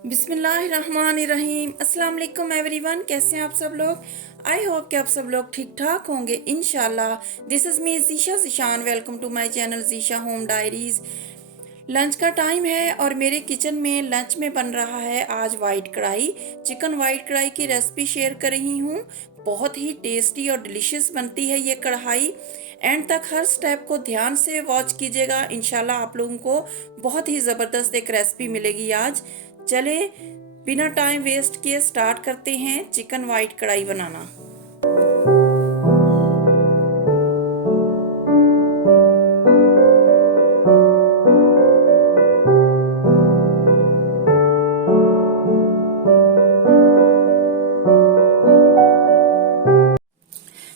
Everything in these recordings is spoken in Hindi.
बिस्मिल्लाहिर्रहमानिर्रहीम। अस्सलाम वालेकुम एवरीवन। कैसे हैं आप सब लोग? आई होप कि आप सब लोग ठीक ठाक होंगे इंशाल्लाह। This is me Zeesha Zeeshan. Welcome to my channel Zeesha home diaries. Lunch का टाइम है और मेरे किचन में लंच में बन रहा है आज वाइट कढ़ाई। चिकन वाइट कढ़ाई की रेसिपी शेयर कर रही हूँ। बहुत ही टेस्टी और डिलीशियस बनती है ये कढ़ाई। एंड तक हर स्टेप को ध्यान से वॉच कीजिएगा, इंशाल्लाह आप लोगों को बहुत ही ज़बरदस्त एक रेसिपी मिलेगी आज। चले बिना टाइम वेस्ट किए स्टार्ट करते हैं चिकन वाइट कढ़ाई बनाना।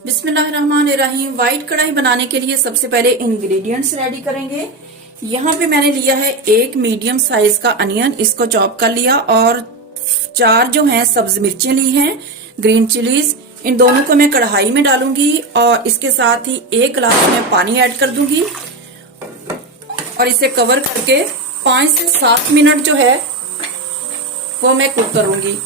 बिस्मिल्लाहिर्रहमानिर्रहीम। वाइट कढ़ाई बनाने के लिए सबसे पहले इंग्रेडिएंट्स रेडी करेंगे। यहाँ पे मैंने लिया है एक मीडियम साइज का अनियन, इसको चॉप कर लिया, और 4 जो हैं सब्ज मिर्चें ली हैं, ग्रीन चिलीज। इन दोनों को मैं कढ़ाई में डालूंगी और इसके साथ ही 1 गिलास में पानी ऐड कर दूंगी और इसे कवर करके 5 से 7 मिनट जो है वो मैं कुक करूंगी।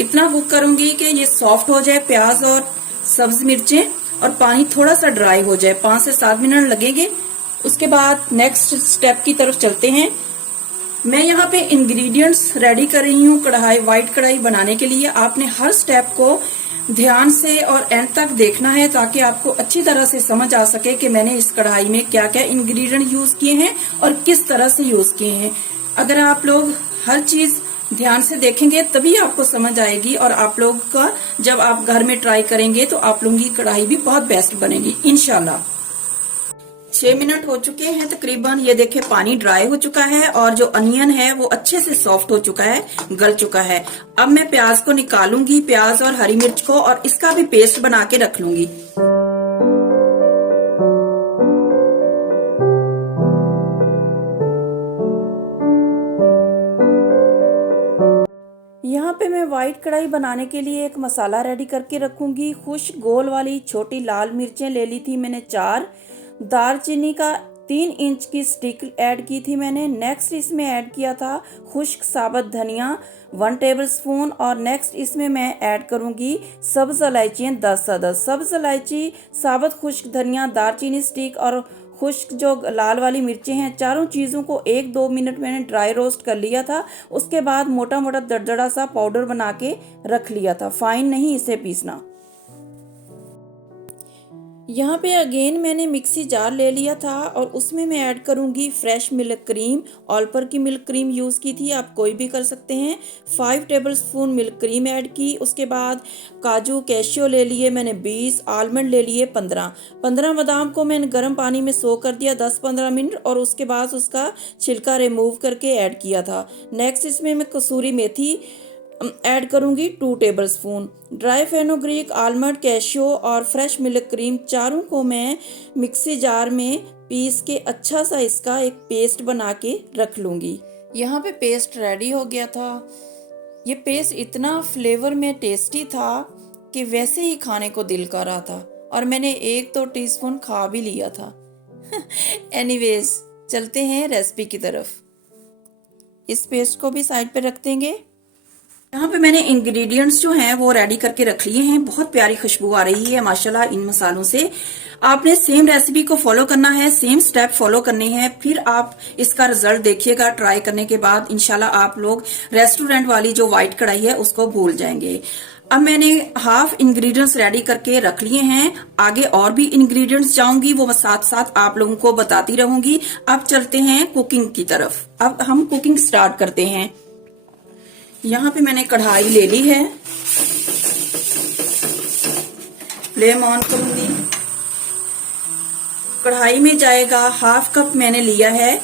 इतना कुक करूंगी कि ये सॉफ्ट हो जाए प्याज और सब्ज मिर्चें, और पानी थोड़ा सा ड्राई हो जाए। 5 से 7 मिनट लगेंगे। उसके बाद नेक्स्ट स्टेप की तरफ चलते हैं। मैं यहाँ पे इंग्रेडिएंट्स रेडी कर रही हूँ कढ़ाई वाइट कढ़ाई बनाने के लिए। आपने हर स्टेप को ध्यान से और एंड तक देखना है ताकि आपको अच्छी तरह से समझ आ सके कि मैंने इस कढ़ाई में क्या क्या इंग्रेडिएंट यूज किए हैं और किस तरह से यूज किए हैं। अगर आप लोग हर चीज ध्यान से देखेंगे तभी आपको समझ आएगी, और आप लोग का जब आप घर में ट्राई करेंगे तो आप लोगों की कढ़ाई भी बहुत बेस्ट बनेगी इंशाल्लाह। 6 मिनट हो चुके हैं तकरीबन। ये देखे पानी ड्राई हो चुका है और जो अनियन है वो अच्छे से सॉफ्ट हो चुका है, गल चुका है। अब मैं प्याज को निकालूंगी, प्याज और हरी मिर्च को, और इसका भी पेस्ट बना के रख लूंगी। यहाँ पे मैं वाइट कढ़ाई बनाने के लिए एक मसाला रेडी करके रखूंगी। खुश गोल वाली छोटी लाल मिर्चें ले ली थी मैंने 4। दालचीनी का 3 इंच की स्टिक ऐड की थी मैंने। नेक्स्ट इसमें ऐड किया था खुश्क साबुत धनिया 1 टेबलस्पून, और नेक्स्ट इसमें मैं ऐड करूंगी सब्ज इलायचियाँ 10 अदद। सब्ज इलायची, साबुत खुश्क धनिया, दालचीनी स्टिक और खुश्क जो लाल वाली मिर्चें हैं, चारों चीज़ों को 1-2 मिनट मैंने ड्राई रोस्ट कर लिया था। उसके बाद मोटा मोटा दरदरा सा पाउडर बना के रख लिया था, फाइन नहीं इसे पीसना। यहाँ पे अगेन मैंने मिक्सी जार ले लिया था और उसमें मैं ऐड करूँगी फ्रेश मिल्क क्रीम। ऑल्पर की मिल्क क्रीम यूज़ की थी, आप कोई भी कर सकते हैं। 5 टेबलस्पून मिल्क क्रीम ऐड की। उसके बाद काजू कैशियो ले लिए मैंने 20, आलमंड ले लिए 15 बादाम को मैंने गर्म पानी में सोक कर दिया 10-15 मिनट, और उसके बाद उसका छिलका रिमूव करके ऐड किया था। नेक्स्ट इसमें मैं कसूरी मेथी ऐड करूंगी 2 tablespoon. Dry fenugreek, almond, cashew और फ्रेश मिल्क क्रीम, चारों को मैं मिक्सी जार में पीस के अच्छा सा इसका एक पेस्ट बना के रख लूंगी। यहाँ पे पेस्ट रेडी हो गया था। ये पेस्ट इतना फ्लेवर में टेस्टी था कि वैसे ही खाने को दिल कर रहा था, और मैंने 1-2 टीस्पून खा भी लिया था। एनीवेज चलते हैं रेसिपी की तरफ। इस पेस्ट को भी साइड पे रख देंगे। यहाँ पे मैंने इंग्रेडिएंट्स जो हैं वो रेडी करके रख लिए हैं। बहुत प्यारी खुशबू आ रही है माशाल्लाह इन मसालों से। आपने सेम रेसिपी को फॉलो करना है, सेम स्टेप फॉलो करने हैं, फिर आप इसका रिजल्ट देखिएगा। ट्राई करने के बाद इंशाल्लाह आप लोग रेस्टोरेंट वाली जो व्हाइट कढ़ाई है उसको भूल जाएंगे। अब मैंने हाफ इंग्रेडिएंट्स रेडी करके रख लिए हैं। आगे और भी इंग्रेडिएंट्स जाऊंगी, वो साथ साथ आप लोगों को बताती रहूंगी। अब चलते हैं कुकिंग की तरफ। अब हम कुकिंग स्टार्ट करते हैं। यहाँ पे मैंने कढ़ाई ले ली है, फ्लेम ऑन करूंगी। कढ़ाई में जाएगा 1/2 कप मैंने लिया है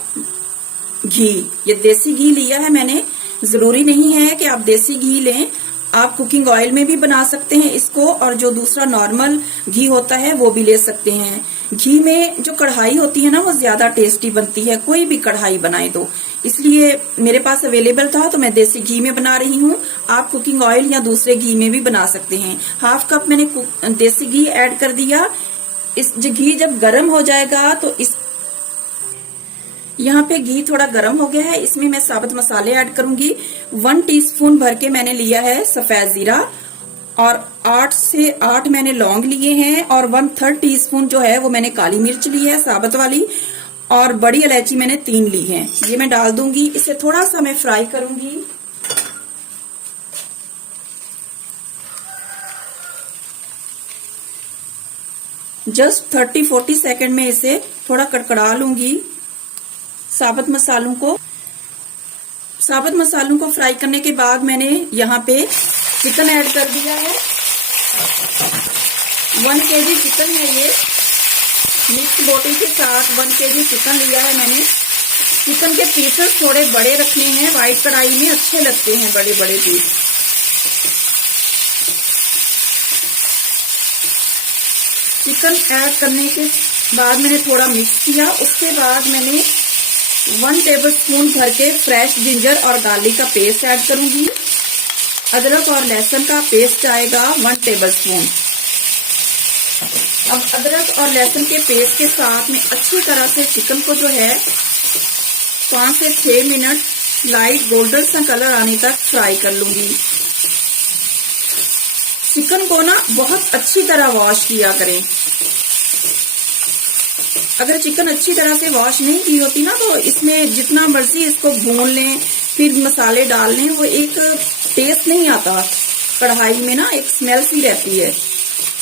घी। ये देसी घी लिया है मैंने। जरूरी नहीं है कि आप देसी घी लें, आप कुकिंग ऑयल में भी बना सकते हैं इसको, और जो दूसरा नॉर्मल घी होता है वो भी ले सकते हैं। घी में जो कढ़ाई होती है ना वो ज्यादा टेस्टी बनती है, कोई भी कढ़ाई बनाए तो। इसलिए मेरे पास अवेलेबल था तो मैं देसी घी में बना रही हूँ। आप कुकिंग ऑयल या दूसरे घी में भी बना सकते हैं। 1/2 कप मैंने देसी घी ऐड कर दिया। इस घी जब गर्म हो जाएगा तो यहाँ पे घी थोड़ा गर्म हो गया है, इसमें मैं साबुत मसाले ऐड करूंगी। 1 टीस्पून भर के मैंने लिया है सफेद जीरा और 8 से 8 मैंने लौंग लिए हैं और 1/3 टीस्पून जो है वो मैंने काली मिर्च ली है साबुत वाली और बड़ी इलायची मैंने 3 ली है। ये मैं डाल दूंगी, इसे थोड़ा सा मैं फ्राई करूंगी। जस्ट 30-40 सेकंड में इसे थोड़ा कड़कड़ा लूंगी। साबुत मसालों को फ्राई करने के बाद मैंने यहाँ पे चिकन ऐड कर दिया है। 1 kg चिकन है ये, मिक्स बोटी के साथ 1 kg चिकन लिया है मैंने। चिकन के पीसेस थोड़े बड़े रखने हैं, व्हाइट कढ़ाई में अच्छे लगते हैं बड़े बड़े पीस। चिकन ऐड करने के बाद मैंने थोड़ा मिक्स किया। उसके बाद मैंने 1 टेबलस्पून भर के फ्रेश जिंजर और गार्लिक का पेस्ट ऐड करूंगी। अदरक और लहसुन का पेस्ट आएगा 1 टेबलस्पून। अब अदरक और लहसुन के पेस्ट के साथ में अच्छी तरह से चिकन को जो है 5 से 6 मिनट लाइट गोल्डन सा कलर आने तक फ्राई कर लूंगी। चिकन को ना बहुत अच्छी तरह वॉश किया करें। अगर चिकन अच्छी तरह से वॉश नहीं की होती ना तो इसमें जितना मर्जी इसको भून लें फिर मसाले डाल लें, वो एक टेस्ट नहीं आता कढ़ाई में ना, एक स्मेल सी रहती है।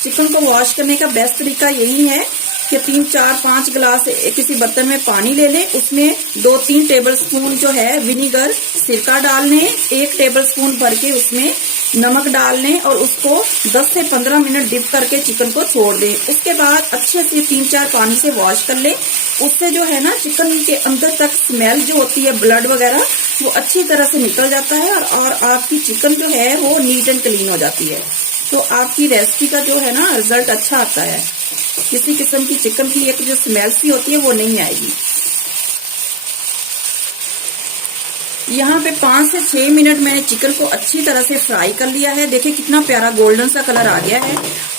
चिकन को वॉश करने का बेस्ट तरीका यही है कि 3-4-5 गिलास किसी बर्तन में पानी ले लें, उसमें 2-3 टेबलस्पून जो है विनीगर सिरका डाल लें, 1 टेबलस्पून भर के उसमें नमक डाल लें और उसको 10 से 15 मिनट डिप करके चिकन को छोड़ दें। उसके बाद अच्छे से 3-4 पानी से वॉश कर लें। उससे जो है ना चिकन के अंदर तक स्मेल जो होती है ब्लड वगैरह वो अच्छी तरह से निकल जाता है और आपकी चिकन जो है वो नीट एंड क्लीन हो जाती है। तो आपकी रेसिपी का जो है ना रिजल्ट अच्छा आता है। किसी किस्म की चिकन की एक जो स्मेल सी होती है वो नहीं आएगी। यहाँ पे 5 से 6 मिनट मैंने चिकन को अच्छी तरह से फ्राई कर लिया है। देखिए कितना प्यारा गोल्डन सा कलर आ गया है।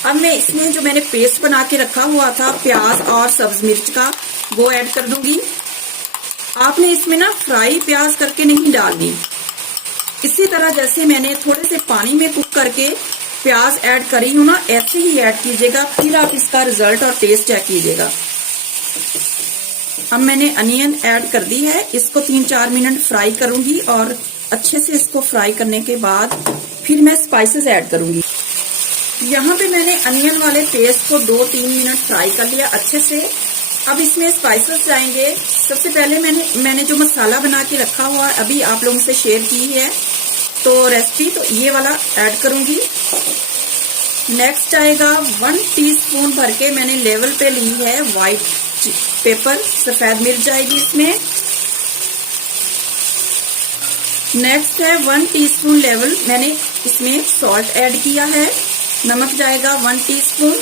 अब मैं इसमें जो मैंने पेस्ट बना के रखा हुआ था प्याज और सब्ज मिर्च का, वो ऐड कर दूंगी। आपने इसमें ना फ्राई प्याज करके नहीं डालनी, इसी तरह जैसे मैंने थोड़े से पानी में कुक करके प्याज ऐड करी हूँ ना, ऐसे ही ऐड कीजिएगा, फिर आप इसका रिजल्ट और टेस्ट चेक कीजिएगा। अब मैंने अनियन ऐड कर दी है, इसको 3-4 मिनट फ्राई करूंगी और अच्छे से इसको फ्राई करने के बाद फिर मैं स्पाइसेस ऐड करूंगी। यहाँ पे मैंने अनियन वाले पेस्ट को 2-3 मिनट फ्राई कर लिया अच्छे से। अब इसमें स्पाइसेस जाएंगे। सबसे पहले मैंने जो मसाला बना के रखा हुआ अभी आप लोगों से शेयर की है तो रेसिपी, तो ये वाला ऐड करूंगी। नेक्स्ट आएगा 1 टीस्पून भर के मैंने लेवल पे ली है व्हाइट पेपर, सफेद मिर्च जाएगी इसमें। नेक्स्ट है 1 टीस्पून लेवल मैंने इसमें सॉल्ट ऐड किया है। नमक जाएगा 1 टीस्पून।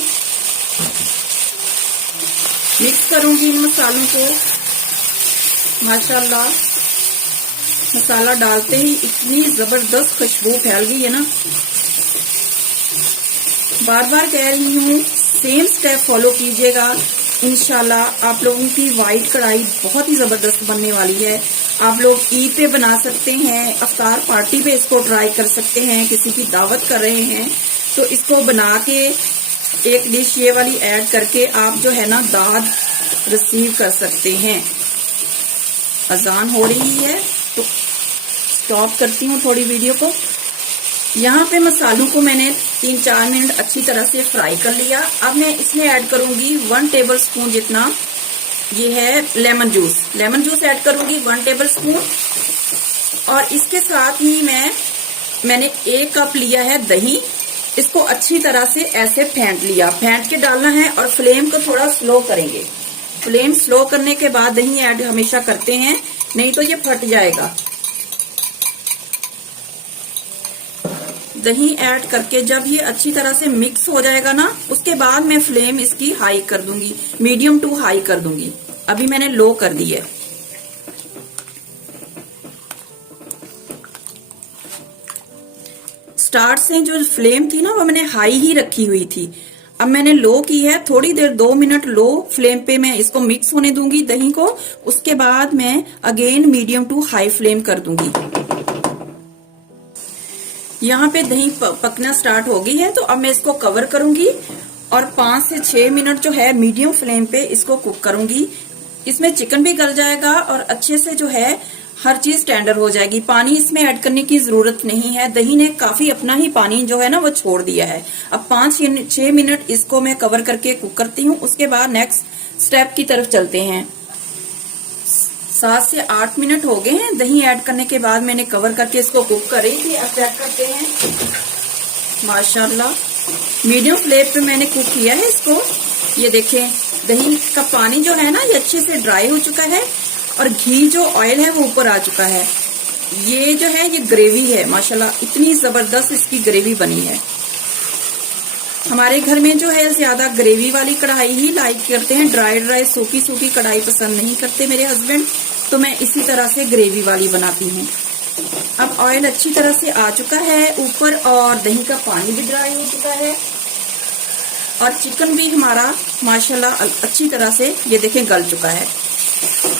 मिक्स करूंगी इन मसालों को। माशाल्लाह मसाला डालते ही इतनी जबरदस्त खुशबू फैल गई है ना। बार बार कह रही हूँ सेम स्टेप फॉलो कीजिएगा, इंशाल्लाह आप लोगों की व्हाइट कढ़ाई बहुत ही जबरदस्त बनने वाली है। आप लोग ईद पे बना सकते हैं, अफ्तार पार्टी पे इसको ट्राई कर सकते हैं, किसी की दावत कर रहे हैं तो इसको बना के एक डिश ये वाली ऐड करके आप जो है ना दाद रिसीव कर सकते हैं। अजान हो रही है तो स्टॉप करती हूँ थोड़ी वीडियो को। यहाँ पे मसालों को मैंने 3-4 मिनट अच्छी तरह से फ्राई कर लिया। अब मैं इसमें ऐड करूंगी 1 टेबलस्पून जितना ये है लेमन जूस ऐड करूंगी 1 टेबलस्पून। और इसके साथ ही मैंने 1 कप लिया है दही। इसको अच्छी तरह से ऐसे फेंट लिया, फेंट के डालना है और फ्लेम को थोड़ा स्लो करेंगे। फ्लेम स्लो करने के बाद दही ऐड हमेशा करते हैं, नहीं तो ये फट जाएगा। दही ऐड करके जब ये अच्छी तरह से मिक्स हो जाएगा ना, उसके बाद मैं फ्लेम इसकी हाई कर दूंगी, मीडियम टू हाई कर दूंगी। अभी मैंने लो कर दी है। स्टार्ट से जो फ्लेम थी ना वो मैंने हाई ही रखी हुई थी। अब मैंने लो की है, थोड़ी देर 2 मिनट लो फ्लेम पे मैं इसको मिक्स होने दूंगी दही को। उसके बाद मैं again medium to high flame कर दूंगी। यहाँ पे दही पकना स्टार्ट हो गई है, तो अब मैं इसको कवर करूंगी और 5 से 6 मिनट जो है मीडियम फ्लेम पे इसको कुक करूंगी। इसमें चिकन भी गल जाएगा और अच्छे से जो है हर चीज टेंडर हो जाएगी। पानी इसमें ऐड करने की जरूरत नहीं है, दही ने काफी अपना ही पानी जो है ना वो छोड़ दिया है। अब 5-6 मिनट इसको मैं कवर करके कुक करती हूँ। उसके बाद नेक्स्ट स्टेप की तरफ चलते हैं। 7 से 8 मिनट हो गए हैं दही ऐड करने के बाद, मैंने कवर करके इसको कुक कर रही थी। अब चेक करते हैं, माशाल्लाह मीडियम फ्लेम पे मैंने कुक किया है इसको। ये देखें दही का पानी जो है ना ये अच्छे से ड्राई हो चुका है और घी जो ऑयल है वो ऊपर आ चुका है। ये जो है ये ग्रेवी है, माशाल्लाह इतनी जबरदस्त इसकी ग्रेवी बनी है। हमारे घर में जो है ज्यादा ग्रेवी वाली कढ़ाई ही लाइक करते हैं, ड्राई ड्राई सूखी सूखी कढ़ाई पसंद नहीं करते मेरे हस्बैंड, तो मैं इसी तरह से ग्रेवी वाली बनाती हूँ। अब ऑयल अच्छी तरह से आ चुका है ऊपर और दही का पानी भी ड्राई हो चुका है और चिकन भी हमारा माशाल्लाह अच्छी तरह से ये देखें गल चुका है।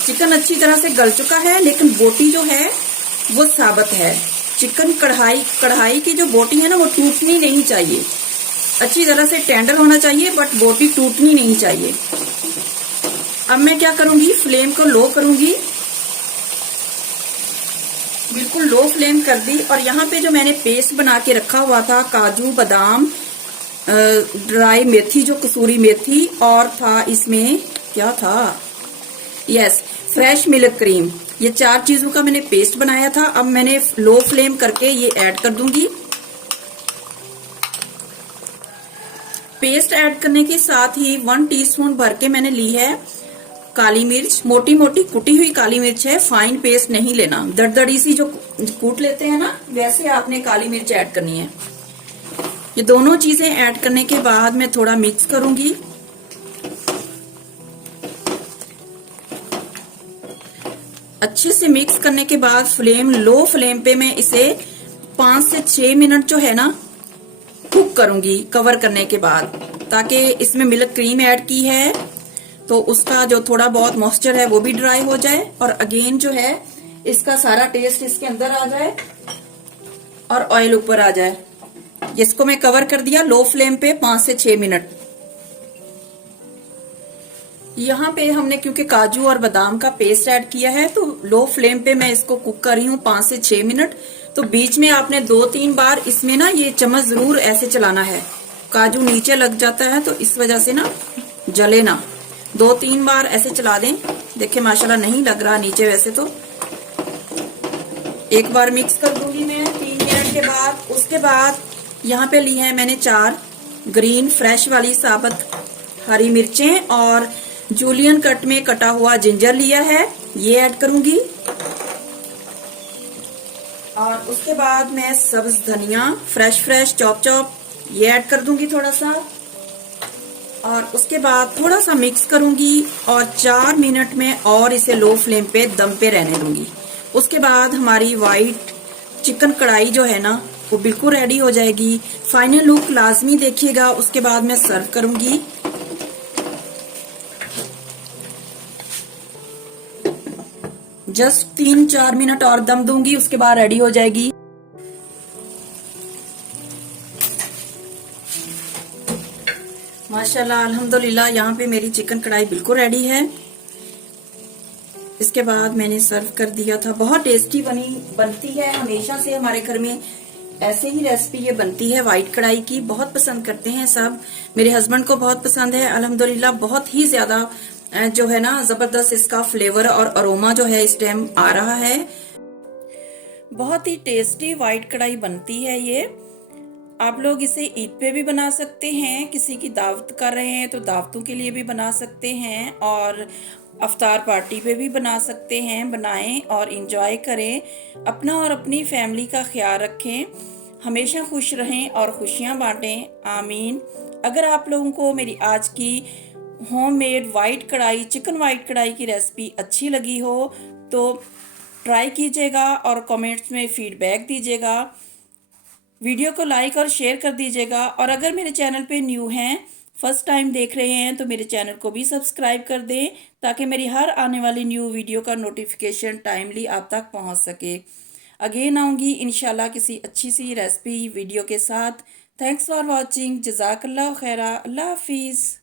चिकन अच्छी तरह से गल चुका है, लेकिन बोटी जो है वो साबुत है। चिकन कढ़ाई की जो बोटी है ना वो टूटनी नहीं चाहिए, अच्छी तरह से टेंडर होना चाहिए, बट बोटी टूटनी नहीं चाहिए। अब मैं क्या करूंगी, फ्लेम को लो करूंगी, बिल्कुल लो फ्लेम कर दी। और यहाँ पे जो मैंने पेस्ट बना के रखा हुआ था, काजू बादाम ड्राई मेथी जो कसूरी मेथी, और था इसमें क्या था, यस फ्रेश मिल्क क्रीम, ये 4 चीजों का मैंने पेस्ट बनाया था। अब मैंने लो फ्लेम करके ये ऐड कर दूंगी। पेस्ट ऐड करने के साथ ही 1 टीस्पून भर के मैंने ली है काली मिर्च, मोटी मोटी कुटी हुई काली मिर्च है, फाइन पेस्ट नहीं लेना, दरदरी सी जो कूट लेते हैं ना वैसे आपने काली मिर्च ऐड करनी है। ये दोनों चीजें ऐड करने के बाद मैं थोड़ा मिक्स करूंगी। अच्छे से मिक्स करने के बाद लो फ्लेम पे मैं इसे 5 से 6 मिनट जो है ना कुक करूंगी कवर करने के बाद, ताकि इसमें मिल्क क्रीम ऐड की है तो उसका जो थोड़ा बहुत मॉइस्चर है वो भी ड्राई हो जाए और अगेन जो है इसका सारा टेस्ट इसके अंदर आ जाए और ऑयल ऊपर आ जाए। इसको मैं कवर कर दिया लो फ्लेम पे 5 से 6 मिनट। यहाँ पे हमने क्योंकि काजू और बादाम का पेस्ट ऐड किया है तो लो फ्लेम पे मैं इसको कुक कर रही हूँ 5 से 6 मिनट। तो बीच में आपने 2-3 बार इसमें ना ये चम्मच जरूर ऐसे चलाना है, काजू नीचे लग जाता है तो इस वजह से ना जले ना, 2-3 बार ऐसे चला दें। देखिए माशाल्लाह नहीं लग रहा नीचे वैसे तो। एक बार मिक्स कर दूंगी मैं 3 मिनट के बाद। उसके बाद यहाँ पे ली है मैंने 4 ग्रीन फ्रेश वाली साबुत हरी मिर्चें और जूलियन कट में कटा हुआ जिंजर लिया है, ये ऐड करूंगी। और उसके बाद मैं सब्ज धनिया फ्रेश चॉप ये ऐड कर दूंगी थोड़ा सा। और उसके बाद थोड़ा सा मिक्स करूंगी और 4 मिनट में और इसे लो फ्लेम पे दम पे रहने दूंगी। उसके बाद हमारी वाइट चिकन कढ़ाई जो है ना वो बिल्कुल रेडी हो जाएगी। फाइनल लुक लाजमी देखिएगा। उसके बाद मैं सर्व करूंगी। जस्ट 3-4 मिनट और दम दूंगी, उसके बाद रेडी हो जाएगी। माशाल्लाह अल्हम्दुलिल्लाह यहाँ पे मेरी चिकन कढ़ाई बिल्कुल रेडी है। इसके बाद मैंने सर्व कर दिया था। बहुत टेस्टी बनती है, हमेशा से हमारे घर में ऐसे ही रेसिपी ये बनती है व्हाइट कढ़ाई की, बहुत पसंद करते हैं सब। मेरे हस्बैंड को बहुत पसंद है अल्हम्दुलिल्लाह। बहुत ही ज्यादा जो है ना जबरदस्त इसका फ्लेवर और अरोमा जो है इस टाइम आ रहा है। बहुत ही टेस्टी व्हाइट कढ़ाई बनती है ये। आप लोग इसे ईद पे भी बना सकते हैं, किसी की दावत कर रहे हैं तो दावतों के लिए भी बना सकते हैं, और अफ्तार पार्टी पे भी बना सकते हैं। बनाएं और इंजॉय करें। अपना और अपनी फैमिली का ख्याल रखें, हमेशा खुश रहें और खुशियां बांटें, आमीन। अगर आप लोगों को मेरी आज की होममेड वाइट कढ़ाई चिकन वाइट कढ़ाई की रेसिपी अच्छी लगी हो तो ट्राई कीजिएगा और कमेंट्स में फीडबैक दीजिएगा। वीडियो को लाइक और शेयर कर दीजिएगा। और अगर मेरे चैनल पे न्यू हैं फर्स्ट टाइम देख रहे हैं तो मेरे चैनल को भी सब्सक्राइब कर दें ताकि मेरी हर आने वाली न्यू वीडियो का नोटिफिकेशन टाइमली आप तक पहुंच सके। अगेन आऊँगी इंशाल्लाह किसी अच्छी सी रेसिपी वीडियो के साथ। Thanks for watching. जज़ाकल्लाह खैरा। अल्लाह हाफिज़।